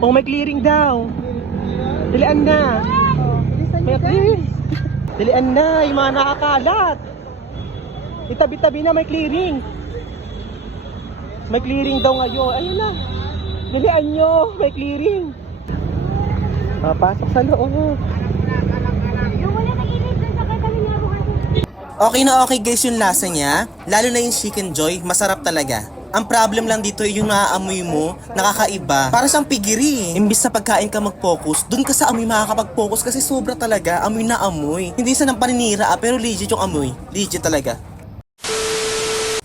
Oh, may clearing daw. Dilian na. May clearing. Dilian na, yung mga nakakalat. Itabi-tabi na, may clearing. May clearing daw ngayon. Ayun na. Dilian nyo, may clearing. Ah, pasok sa loob. Okay na okay guys yung lasa niya, lalo na yung chicken joy, masarap talaga. Ang problem lang dito yung naaamoy mo, nakakaiba. Para siyang pigiri. Imbis sa pagkain ka mag-focus, dun ka sa amoy makakapag-focus kasi sobra talaga, amoy na amoy. Hindi sa ng paninira ah, pero legit yung amoy. Legit talaga.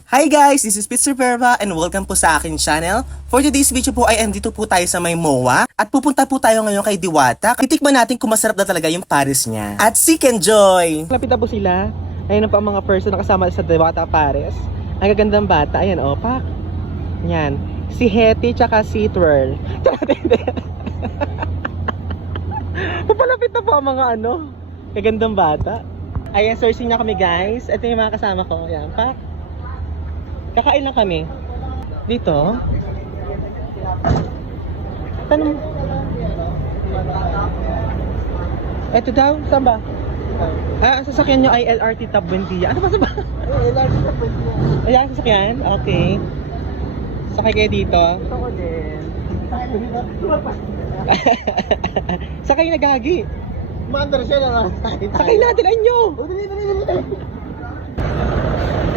Hi guys, this is Pizzer Perva and welcome po sa akin channel. For today's video po ay andito po tayo sa may MOA at pupunta po tayo ngayon kay Diwata. Titikman natin kung masarap na talaga yung Paris niya. At Chicken Joy! Lapit na po sila. Ayun na po ang mga person na kasama sa Dewata Pares. Ang gagandang bata. Ayan, oh, pak. Yan. Si Hetty tsaka si Twirl. Papalapit na po ang mga ano. Gagandang bata. Ayan, sourcing na kami guys. Ito yung mga kasama ko. Ayan, pak. Kakain lang kami. Dito. Tanong. Ito daw, saan ba? Ah, ang sasakyan nyo ay LRT Tab Buendia. Ano ba sa ba? LRT Tab Buendia. Ayan, sasakyan? Okay. Sakay kayo dito. Ako din. Sakay na gagi. Mandar siya na. Sakay na, dilaan nyo.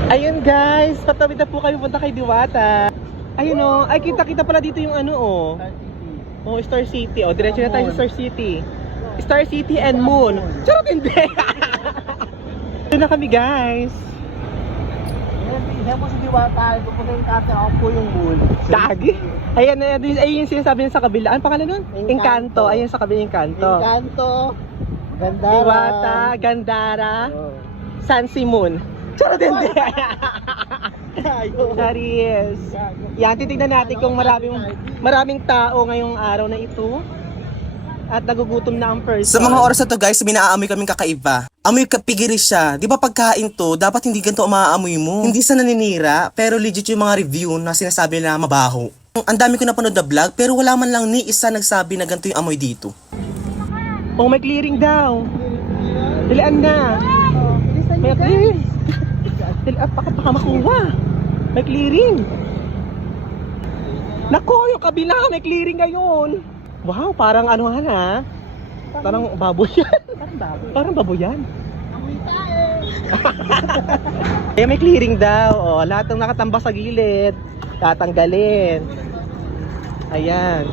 Ayun guys, patawid na po kayo punta kay Diwata. Ayun oh, ay kita-kita pala dito yung ano oh. Oh, Star City. Oh, diretso na tayo sa Star City. Star City and Moon. Charot hindi. Ito na kami guys. Siya po si Diwata, pupunta yung kate, ako po yung moon. Dagi. Ayan, ayan, ayun, ayun yung sinasabi niya sa kabila. Ano pangalan nun? Encanto. Encanto. Ayun sa kabila Encanto. Encanto, Gandara. Diwata, Gandara, Oh. San Simon. Charot hindi. Ayun. Charis. Yan, titignan natin kung maraming maraming tao ngayong araw na ito. At nagugutom na ang person. Sa mga oras na to guys, may naaamoy kaming kakaiba. Amoy kapigiri siya. Di ba pagkain to, dapat hindi ganito ang maaamoy mo. Hindi sa naninira, pero legit yung mga review na sinasabi na mabaho. Ang dami ko napanood na vlog, pero wala man lang ni isa nagsabi na ganito yung amoy dito. Oh, may clearing daw. Dilian na. May clearing. Dili, ah, baka, baka makuha. May clearing. Nako, yung kabila, may clearing ngayon. Wow, parang ano ha? Parang baboy yan. Parang baboy. Parang baboy yan. Eh, may clearing daw. Oh, lahat ng nakatamba sa gilid, tatanggalin. Ayan.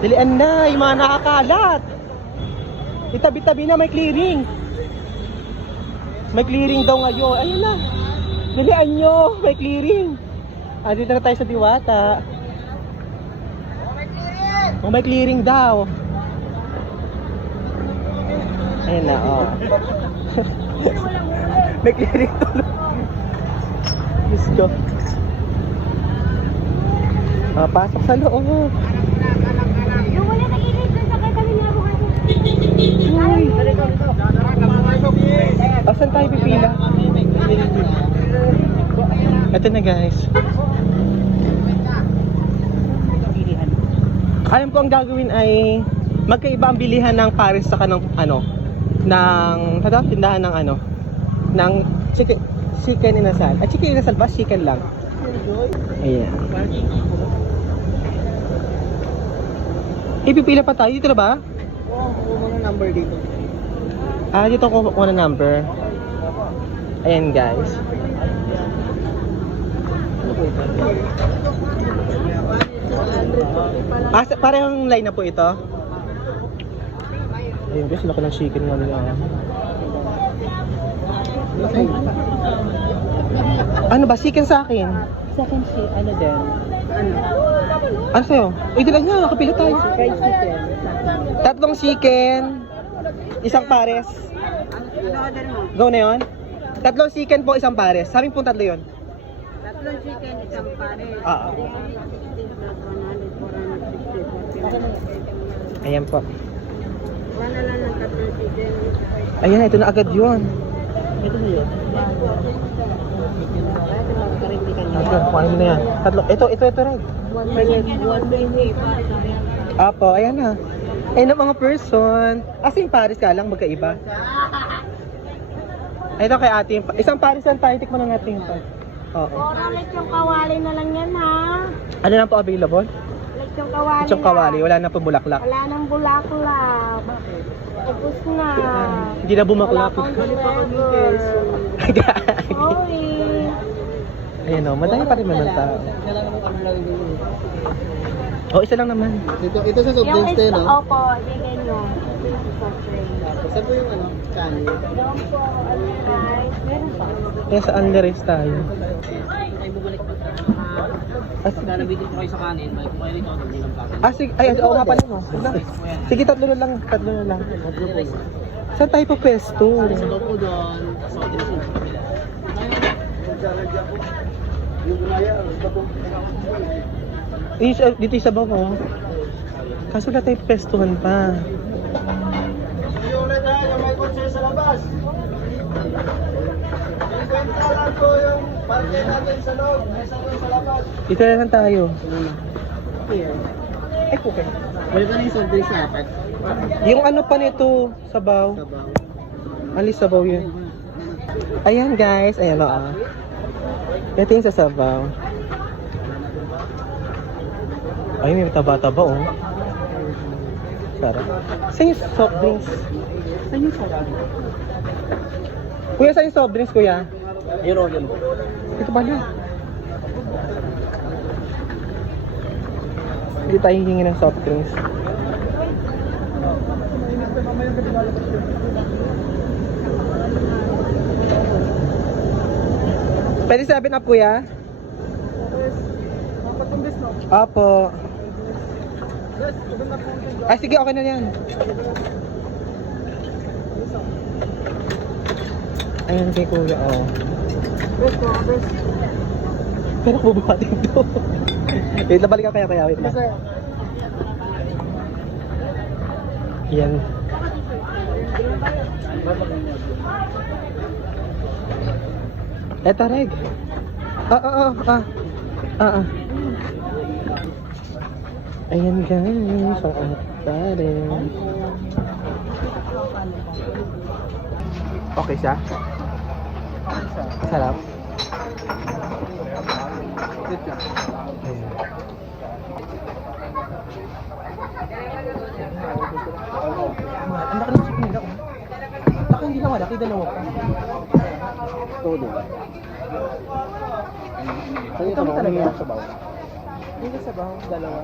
Dilian na, yung mga nakakalat. Itabi-tabi na may clearing. May clearing daw ngayon. Ayun na. Dilian nyo, may clearing. Ah, dito na tayo sa Diwata. Oh, may clearing daw. Ayun na, oh. clearing tuloy. Diyos ko. Ah, pasok sa loob. Uy. Asan tayo pipila? Ito na guys. Alam ko ang gagawin ay magkaiba ang bilihan ng Paris sa kanang ano ng tada tindahan ng ano ng chicken chicken inasal. At chicken inasal ba? Chicken lang. Ayan. Ipipila pa tayo dito na ba? Oh, mga number dito. Ah, dito ko kuha number. Ayan guys. Ah, sa- parehong line na po ito? Ayun guys, laki ng chicken nga nila. Ano ba? Chicken sa akin. Second sheet, ano din? Ano sa'yo? Uy, dila nga, nakapila tayo. Fried chicken. Tatlong chicken, isang pares. Go na yun? Tatlong chicken po, isang pares. Sabi po tatlo yun. Tatlong chicken, isang pare. Oo. Ayan po. Wala lang ng tatlong chicken. Ayan, ito na agad yun. Ito na yun. Agad, kuhanin mo na yan. Tatlo. Ito, ito, ito rin. Apo, ayan na. Ayun ang mga person. As in Paris ka lang, magkaiba. Ito kay ate. yung Isang Paris lang tayo, tikman na natin ito. Oo. Puro lechong kawali na lang yan ha. Ano lang po available? Lechong kawali Itong kawali, wala na po bulaklak. Wala nang bulaklak. Ubus na. Hindi na bumaklak. Wala pang flavor. Sorry. Ayan o, madami pa rin naman tao. Oh, isa lang naman. Ito, ito sa soft drinks tayo, no? opo. Soft drink. Saan po yung ano? Kani? Doon po, ano rice. Meron pa. Kaya sa Andres tayo. Ah, Nabigyan ko kayo sa kanin, may kumain rito, hindi lang kanin. Ah, sige. Ay, oo nga pala, no. Sige, tatlo na lang. Tatlo na lang. Saan tayo pa pwesto? Sa loob ko doon, sa. Eh, sa- dito yung sabaw ko. Kaso wala tayong pwestuhan pa. Yung ulit ha, yung may kotse sa labas. Lang po yung parke natin sa loob. May sa sa labas. Dito na lang tayo. Ay, okay. Wala ka na yung drinks sa apat. Yung ano pa nito, sabaw. Sabaw. Alis sabaw yun. Ayan guys, ayan o ah. Ito yung sa sabaw. Ay, may taba-taba oh. Sarap. Saan yung soft drinks? Saan yung soft drinks? Kuya, saan yung soft drinks, kuya? Yun o, yun. Ito pala. Hindi tayo hingi ng soft drinks. Pwede 7 up kuya? Apo. Ay sige, okay na yan. Ayan kay kuya, oh. Pero bubuhatin to. wait, nabalik ka kaya kaya, wait lang. Yan. Eto, Reg. Ah, ah, ah, ah. Ah, ah. Ayan guys, ang atare. Okay siya? Sarap. Ang laki ng chicken nila, oh. Laki hindi na malaki, dalawa pa. Todo. Ito sabaw? talaga? Yung sabaw. Hindi sa baho, dalawa.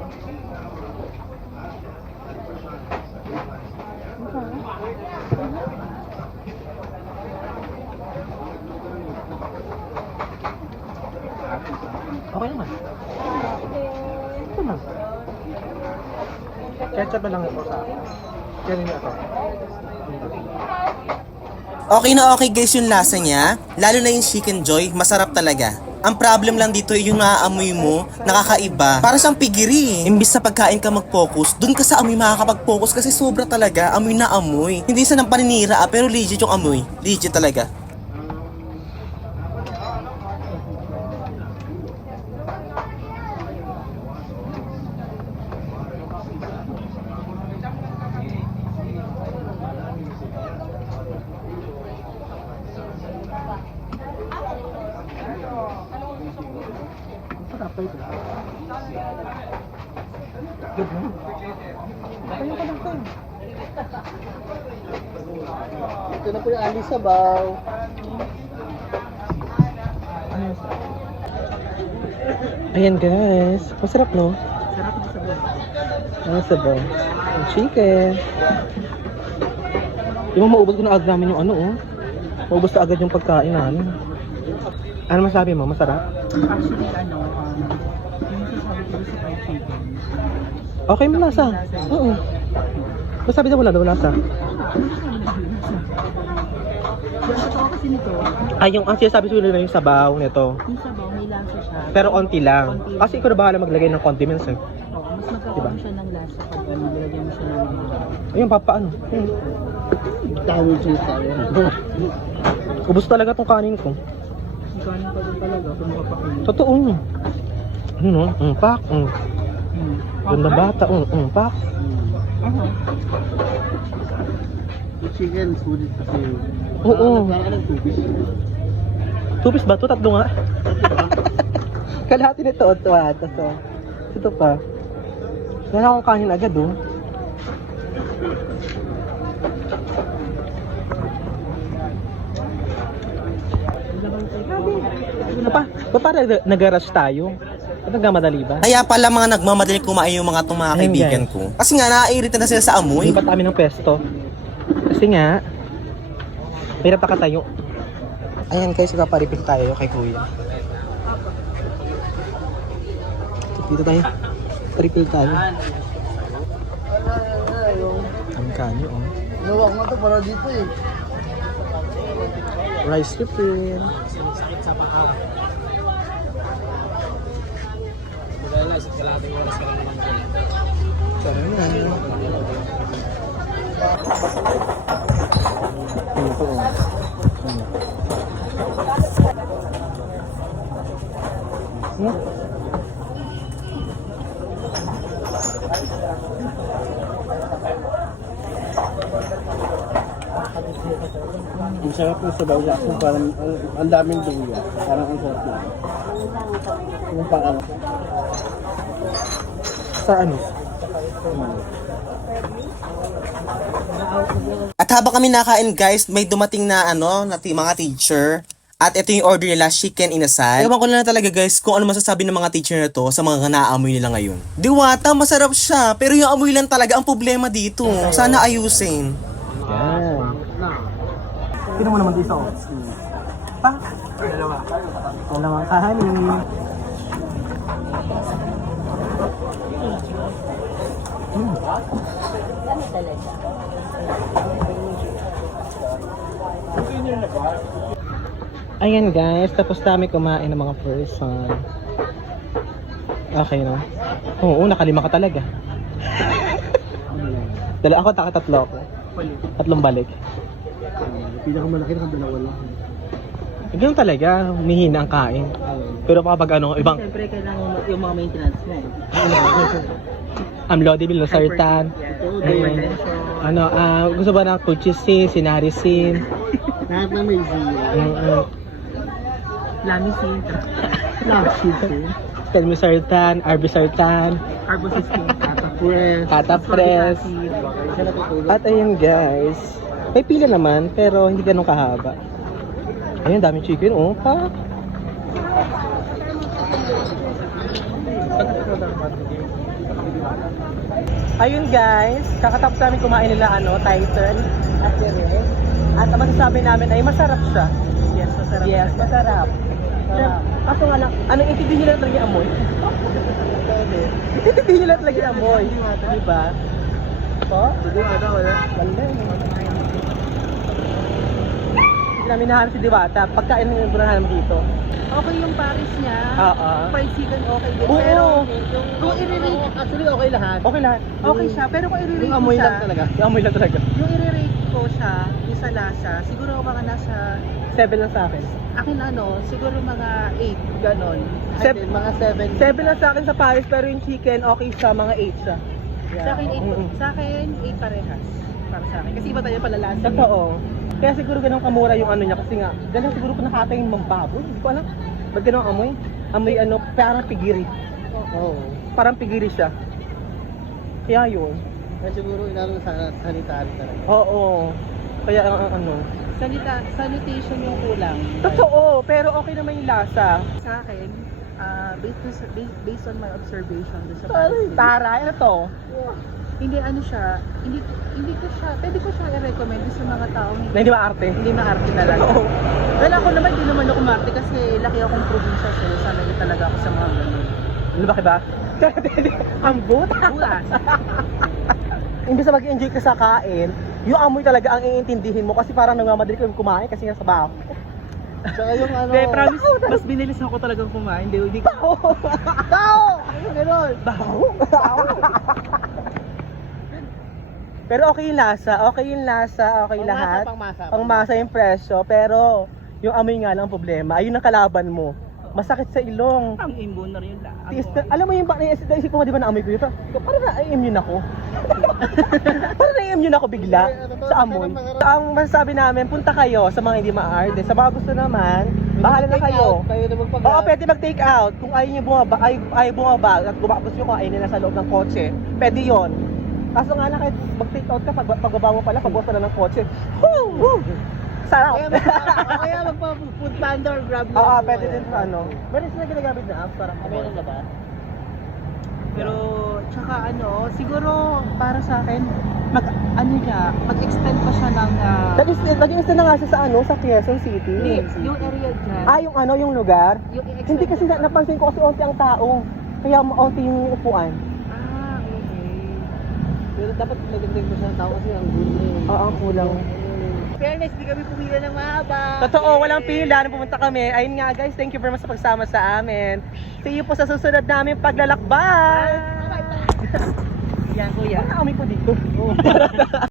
Okay naman. Ito na. Ketchup na lang ito sa akin. Rin ito. Okay na okay guys yung lasa niya, lalo na yung chicken joy, masarap talaga. Ang problem lang dito yung naaamoy mo, nakakaiba. Para siyang pigiri. Imbis sa pagkain ka mag-focus, dun ka sa amoy makakapag-focus kasi sobra talaga, amoy na amoy. Hindi sa ng paninira ah, pero legit yung amoy. Legit talaga. Sarap ito. Good na. Kaya ka lang to. Ito na po yung Ali Sabaw. Ano yung sarap? Ayan guys. Masarap no? Sarap na sabaw. Ano sabaw? Yung chicken. Di mo maubos ko na agad namin yung ano oh. Maubos na agad yung pagkain namin. Ano masabi mo? Masarap? Actually, ano, um, yung sasabi ko sa fried chicken, Okay mo lasa. Oo. Masabi na wala daw lasa. yung totoo kasi nito, Ay, yung ang sinasabi ko na yung sabaw nito. yung sabaw, may lasa siya. Pero onti lang. Konti lang. Kasi ikaw na bahala maglagay ng condiments eh. Oo, mas magkakaroon Diba? siya ng lasa pag nilagyan mo siya ng. Ayun, papa ano. Hmm. Tawag cheese tayo. Ubus talaga tong kanin ko. Yung kanin pa din talaga, kung makapakin. Totoo. Ano no? Mm, pak. Mm. Hmm. Ganda bata. Mm, mm, pa. Yung chicken, sulit kasi. Oo. Parang ng tubig. Piece ba to? Tatlo nga. Kalahati nito. Ito, ah. Ito, ito. Ito pa. Wala akong kanin agad, oh. Ano pa? Ba para nag-rush tayo? Nagmamadali ba? Kaya pala mga nagmamadaling kumain yung mga itong mga Ayun, kaibigan ko. Kasi nga, naiirita na sila sa amoy. Lipat kami ng pesto. Kasi nga, mahirap nakatayo. Ayan guys, ipaparipil tayo kay kuya. Dito tayo. Paripil tayo. Ang kanyo, oh. Gawa ko nga ito para dito eh. Rice refill. Tara na. Ito. Ano? Ang sarap ng sabaw sa akin, parang ang, ang daming duya. Parang ang sarap na. Yung parang Sa ano? At habang kami nakain guys, may dumating na ano, na mga teacher. At ito yung order nila, chicken inasal. Ewan ko na lang talaga guys kung ano masasabi ng mga teacher na to sa mga naamoy nila ngayon. Diwata, masarap siya. Pero yung amoy lang talaga ang problema dito. Sana ayusin. Yan. Sino mo naman dito? Pa? Dalawa. Dalawang kahanin. Hmm. Ayan guys, tapos kami kumain ng mga person. Okay no? Oo, nakalima ka talaga. Dala ako, takatatlo ako. Tatlong balik. pinakamalaki na dalawa lang. Ganun talaga, humihina ang kain. Pero kapag ano, ibang Siyempre, kailangan yung mga maintenance mo. amlodipine, losartan, Hypertension. ano, ah, gusto ba ng colchicine, sinarisin, Lahat na may zero. mm, Lamisin. Lapsin. telmisartan, arbisartan, Carbosystem. Press. catapres. Siya natutulog. At ayun guys, may pila naman, pero hindi ganun kahaba. Ayun, daming chicken, oh, pa. Ayun guys, kakatapos namin kumain nila ano, Titan at Jerez. At ang masasabi namin ay masarap siya. Yes, masarap. Yes, masarap. Masarap. Kaso nga lang, ano, intindihin nila talaga yung amoy. intindihin nila talaga yung amoy. Diba? Po? Hindi, wala, wala. Namin nahanap si Diwata. Pagkain ng nahanap dito. Okay yung Paris niya. Oo. Fried chicken okay din. Oo. Pero kung i-rate, Actually, okay lahat. Okay lahat. okay siya. Pero kung i-rate Yung ko amoy lang talaga. Yung amoy lang talaga. yung i-rate ko siya, yung sa lasa, siguro mga nasa, Seven lang sa akin. akin ano, siguro mga 8, ganon. Sep, mga 7. Seven lang sa akin sa Paris, pero yung chicken, okay siya, mga eight siya. Sa akin, 8, Mm-mm. sa akin, 8 parehas. Para sa akin. Kasi iba tayo palalasa. Totoo. Kaya siguro ganun kamura yung ano niya kasi nga, ganun siguro kung nakatay yung mambaboy. Hindi ko alam. Ba't ganun amoy? Amoy ano, parang pigiri. Oo. Parang pigiri siya. Kaya yun. Kaya siguro inalo sa sanitary talaga. Oo. Kaya ang ang- ano. Sanita, sanitation yung kulang. Totoo, pero okay naman yung lasa. Sa akin, ah, based, based, based on my observation sa Paris, City, Tara, ano to? Hindi ano siya, hindi hindi ko siya, pwede ko siya i-recommend sa mga taong Na hindi maarte. hindi maarte talaga. Oo. Well, ako naman, hindi naman ako maarte kasi laki akong probinsya so sanay na talaga ako sa mga ganun. Ano ba ba? ang buta. Butas. Imbis na mag-enjoy ka sa kain, yung amoy talaga ang iintindihin mo kasi parang nagmamadali ka kumain kasi nga sa baho. Saka yung ano. Hindi, promise, mas binilis ako talagang kumain. Hindi, hindi ko. Baho! Baho! Ano ganun? Baho? Baho? Pero okay yung lasa, okay yung lasa, okay Pangmasa, lahat. pangmasa. Pangmasa yung presyo, pero yung amoy nga lang ang problema. Ayun ang kalaban mo. masakit sa ilong. Ang immune na rin. Tiis na, alam mo yung naisip, naisip ko nga di ba naamoy ko ito? Parang na-immune ako. Parang na-immune ako bigla sa amoy. Ang masasabi namin, punta kayo sa mga hindi ma-arte. Sa mga gusto naman, bahala na kayo. Kayo na Oo, pwede mag-take out. Kung ayaw nyo bumaba, ay, ayaw bumaba at bumabos nyo kung ayaw nila sa loob ng kotse, pwede yon. Kaso nga na kahit mag-take out ka, pag, pagbaba mo pala, pagbukas na ng kotse, woo, woo, sarap. Kaya, mag- kaya magpa-food panda or grab na. Oo, pwede din sa ano. Meron sila ginagamit na app para Meron na ba? Pero, tsaka ano, siguro para sa akin, mag, ano siya, mag-extend pa siya ng, ah, Nag-extend, nag-extend na nga siya sa ano, sa Quezon City. hindi, yung area dyan, Ah, yung ano, yung lugar. yung Hindi kasi na, napansin ko kasi onti ang tao. Kaya onti yung upuan. Pero dapat magandang mo siya tao kasi ang gulo na yun. Oo, ang kulang. Fairness, di kami pumila ng mahaba. Totoo, walang pila nung pumunta kami. Ayun nga guys, thank you very much sa pagsama sa amin. See you po sa susunod namin paglalakbay. Yan, kuya. Ano amoy ko dito?